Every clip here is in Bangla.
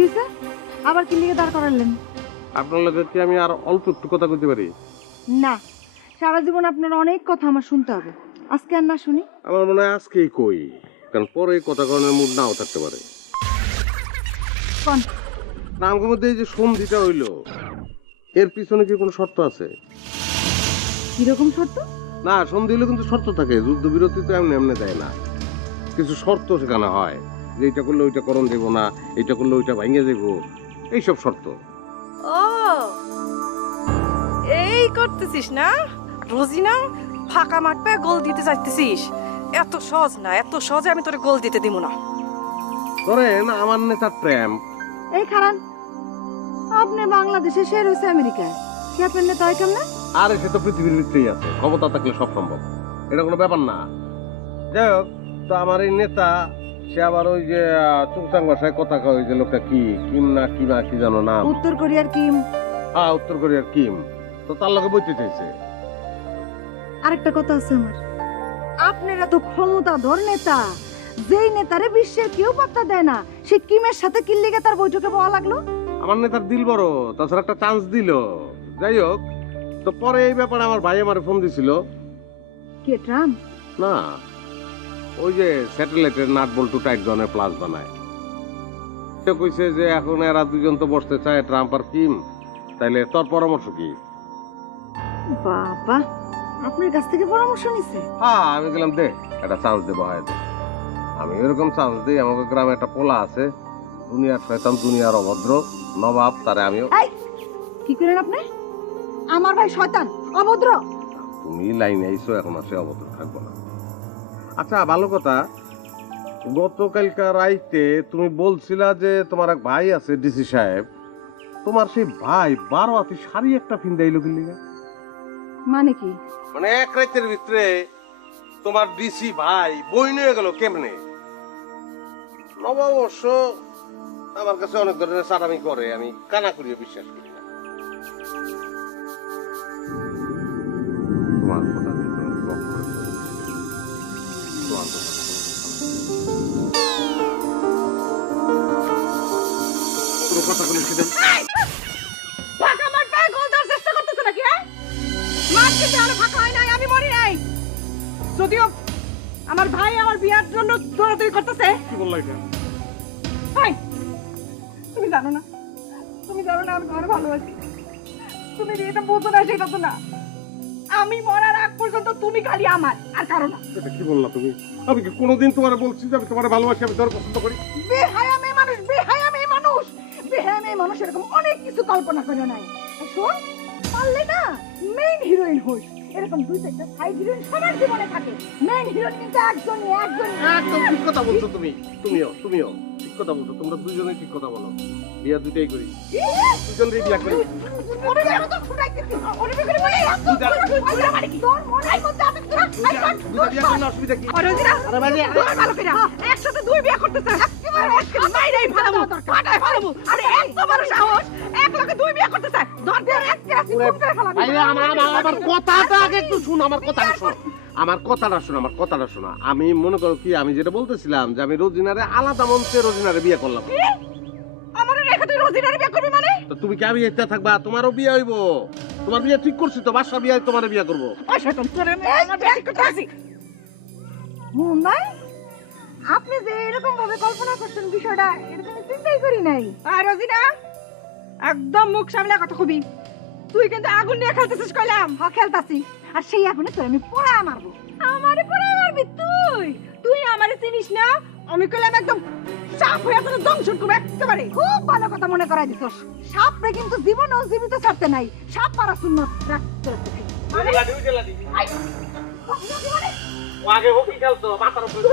হয়েছে? আবার কি লিগে দাঁড় করালেন? আপনার লগে কি আমি আর অল্প একটু কথা কইতে পারি? না, সারা জীবন আপনার অনেক কথা আমার শুনতে হবে। আজকে আর না শুনি? আমার মনে হয় আজকেই কই, কারণ পরে এই কথা কনের মুড নাও থাকতে পারে। কোন? না, আমার মধ্যে এই যে সন্ধিটা হইলো, এর পিছনে কি কোনো শর্ত আছে? কিরকম শর্ত? না, সন্ধি হইলে কিন্তু শর্ত থাকে, যুদ্ধবিরতি তো এমনি এমনি দেয় না, কিছু শর্ত সেখানে হয়, যে এইটা করলে ওইটা করণ দেবো না, এইটা করলে ওইটা ভাঙিয়ে দেবো, এইসব শর্ত। ও এই করতেছিস না রোজিনা, ফাঁকা মাঠ পেয়ে গোল দিতে চাইতেছিস? এত সহজ না, এত সহজে আমি তোরে গোল দিতে দিব না। ধরেন আমার নেতার প্রেম। এই খারান, আপনি বাংলাদেশে সে রয়েছে আমেরিকায়, কি আপনার নেতা হয় কেমন? আরে সে তো পৃথিবীর ভিতরেই আছে, ক্ষমতা থাকলে সব সম্ভব, এটা কোনো ব্যাপার না। যাই হোক, তো আমার এই নেতা সে আবার ওই যে চুংচাং ভাষায় কথা কয়, ওই যে লোকটা কি কিম না কিমা কি জানো না, উত্তর কোরিয়ার কিম। হ্যাঁ উত্তর কোরিয়ার কিম, তো তার লোকে বইতে চাইছে। আরেকটা কথা আছে আমার, আপনারা তো ক্ষমতাধর নেতা, যেই নেতারে বিশ্বের কেউ পাত্তা দেয় না, সে কিমের সাথে কি লিগে তার বৈঠকে বলা লাগলো? আমার নেতার দিল বড়, তাছাড়া একটা চান্স দিল। যাই হোক, তো পরে এই ব্যাপারে আমার ভাই আমার ফোন দিছিল। কে, ট্রাম্প? না, ওই যে স্যাটেলাইটের নাট বল্টু টাইট ধরনের প্লাস বানায়, সে কইছে যে এখন এরা দুজন তো বসতে চায়, ট্রাম্প আর কিম, তাইলে তোর পরামর্শ কি? বাবা, আপনার কাছ থেকে পরামর্শ নিছে? হ্যাঁ, আমি গেলাম দে একটা চান্স দেবো, হয় দে। আমি এরকম চান্স দিই, আমাকে গ্রামে একটা পোলা আছে, দুনিয়ার শয়তান, দুনিয়ার অভদ্র নবাব, তারে আমিও। এই, কি করেন আপনি? আমার ভাই শয়তান, অভদ্র? তুমি লাইনে আইসো, এখন আর সে অভদ্র থাকবো না। আচ্ছা, ভালো কথা, গতকালকার রাইতে তুমি বলছিলা যে তোমার এক ভাই আছে ডিসি সাহেব, তোমার সেই ভাই 12 হাতি শাড়ি একটা ফিন্দাইলো কি লিগা? মানে কি? মানে এক রাতের ভিতরে তোমার ডিসি ভাই বই নিয়ে গেল কেমনে? নবাব অবশ্য আমার কাছে অনেক ধরনের চালামি করে, আমি কানা করিয়ে বিশ্বাস করি না। তোমার কথা কিন্তু আমি ব্লক করে ফেলেছি। তোমার কথা পুরো কথা বলে সেদিন ফাঁকা মাঠ পেয়ে গোল দেওয়ার চেষ্টা করতেছ নাকি? হ্যাঁ, মাঠ কিন্তু আরো ফাঁকা হয় নাই, আমি মরি নাই। যদিও আমার ভাই আমার বিয়ার জন্য দৌড়াদৌড়ি করতেছে। কি বললা এটা? ভাই, তুমি জানো না, তুমি জানো না আমি ঘরে ভালো আছি। তুমি যে এটা বুঝো না সেটা তো না। আমি মরার আগ পর্যন্ত তুমি খালি আমার, আর কারো না। এটা কি বললা তুমি? আমি কি কোনোদিন তোমার বলছি যে আমি তোমার ভালোবাসি, আমি তোমার পছন্দ করি? বেহায়া মেয়ে মানুষ, বেহায়া মেয়ে মানুষ, বেহায়া মেয়ে মানুষ এরকম অনেক কিছু কল্পনা করে নাই। শোন, পারলে না মেইন হিরোইন হই, এরকম দুই চারটা সাইড হিরোইন সবার জীবনে থাকে, মেইন হিরোইন কিন্তু একজনই। একদম ঠিক কথা বলছো তুমি, তুমিও ঠিক কথা বলছো, তোমরা দুজনেই ঠিক কথা বলো। বিয়া দুইটাই করি, দুজনেই বিয়া করি। ওরে দেখো তো ফুটাইতেছি, ওরে বের করে বলে তোর মানে কি? তোর মনের মধ্যে আমি তোরা দুইটা বিয়া করলে অসুবিধা কি? রোজিনা, তোমার ভালো করে একসাথে দুই বিয়ে করতেছে, একেবারে মাইরাই ফেলাবো, কাটায় ফেলাবো। আরে এত বড় সাহস, এক লগে দুই বিয়ে করতেছে, দরকার এক ক্লাসি খুন করে ফেলাবি। আমার কথাটা আগে একটু শুন, আমার কথাটা শোনো, আমার কথাটা শোনো। আমি মনে করো কি, আমি যেটা বলতেছিলাম যে আমি রোজিনারে আলাদা মঞ্চে রোজিনারে বিয়ে করলাম। আমার রেখে তুই রোজিনারে বিয়ে করবি মানে? তো তুমি কি আমি এতে থাকবা? তোমারও বিয়ে হইব, তোমার বিয়ে ঠিক করছি তো, বাসা বিয়ে তোমার বিয়ে করবো। ওই শয়তান, তোরে আমি আমার ঠিক করতে আসি। মুম্বাই, আপনি যে এরকম ভাবে কল্পনা করছেন বিষয়টা, এটা তো আমি চিন্তাই করি নাই। আর রোজিনা, একদম মুখ সামলে কথা কবি। তুই কিন্তু আগুন নিয়ে খেলতেছিস কইলাম। হ্যাঁ, খেলতাছি, আর সেই আগুনে তোর আমি পোড়ায় মারবো। আমারে পরে মারবি তুই? তুই আমারে চিনিস না? আমি কইলাম একদম সাপ হয়ে তোর দংশন করব একেবারে। খুব ভালো কথা মনে করাই দিছস। সাপরে কিন্তু জীবনেও জীবিত ছাড়তে নাই, সাপ মারা শূন্য রাখতে হবে। আগে হোকি খেলতো মাথার উপরে।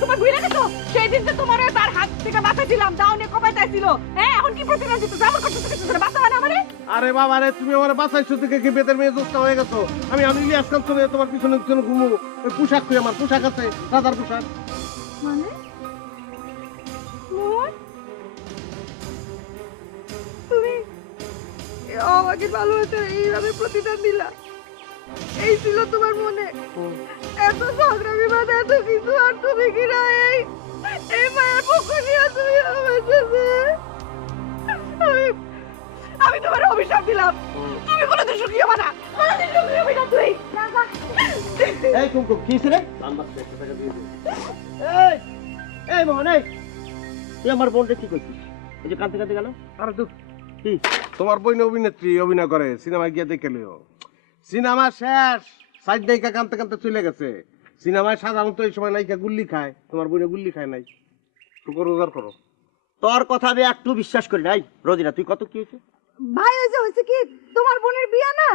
তোমার ভুলে গেছো সেই দিন যে তোমার তার হাত থেকে বাঁচাইছিলাম, দাউনে কপাইতেছিল। হ্যাঁ, এখন কি প্রতিদিন দিতে জামা করতে বাঁচা হয় না আমারে? আরে বাবা রে, তুমি আমার বাসাইছো থেকে কি বেতের মেয়ে দোষটা হয়ে গেছো? আমি ইলিয়াস খান চলে তোমার পিছনে পিছনে ঘুমো, ওই পোশাক কই, আমার পোশাক আছে, রাজার পোশাক। মানে মোহন, তুমি আমাকে ভালোবাসা এইভাবে প্রতিদান দিলা, এই ছিল তোমার মনে? এত ঝগড়া বিবাদ, এত কিছু, আর তুমি কি না এই মায়ের আমি তোমার অভিশাপ দিলাম, তুমি কোনোদিন সুখী হবে না, কোনোদিন সুখী হবে না তুই। এই কুমকুম কি রে? এই এই মোহন, এই তুই আমার বোনটা কি করছিস? এই যে কাঁদতে কাঁদতে গেল। আরে দূর, কি তোমার বইনে অভিনেত্রী অভিনয় করে, সিনেমায় গিয়ে দেখে লিও। সিনেমা শেষ, সাইড নায়িকা কানতে কানতে চলে গেছে। সিনেমায় সাধারণত এই সময় নায়িকা গুল্লি খায়, তোমার বইনে গুল্লি খায় নাই। টুকু রোজগার করো। তোর কথা আমি একটু বিশ্বাস করি নাই। রোজিনা তুই কত কি হয়েছে? ভাই ওই যে হয়েছে কি, তোমার বোনের বিয়ে না,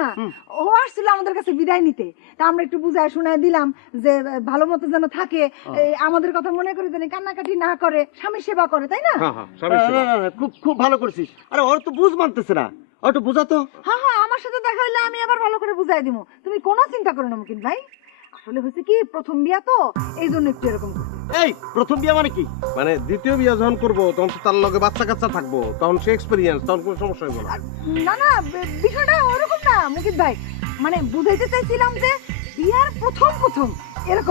ও আসছিল আমাদের কাছে বিদায় নিতে, তা আমরা একটু বুঝায় শোনায় দিলাম যে ভালো মতো যেন থাকে, এই আমাদের কথা মনে করে যেন কান্নাকাটি না করে, স্বামীর সেবা করে, তাই না? হ্যাঁ হ্যাঁ, স্বামীর সেবা। খুব খুব ভালো করেছিস। আরে ওর তো বুঝ মানতেছে না, ওর একটু বুঝাতো। হ্যাঁ হ্যাঁ, আমার সাথে দেখা হইলে আমি আবার ভালো করে বুঝাই দিব, তুমি কোনো চিন্তা করো না মুকিন ভাই। আসলে হয়েছে কি, প্রথম বিয়া তো, এই জন্য একটু এরকম করছে। এই প্রথম বিয়ে মানে কি? মানে দ্বিতীয় বিয়ে যখন করবো তখন তো তার লগে বাচ্চা কাচ্চা থাকবো, তখন সে এক্সপেরিয়েন্স, তখন কোনো সমস্যা হইব না। না না, বিষয়টা ওরকম না মুকিন ভাই, মানে বুঝাইতে চাইছিলাম যে বিয়ার প্রথম প্রথম এরকম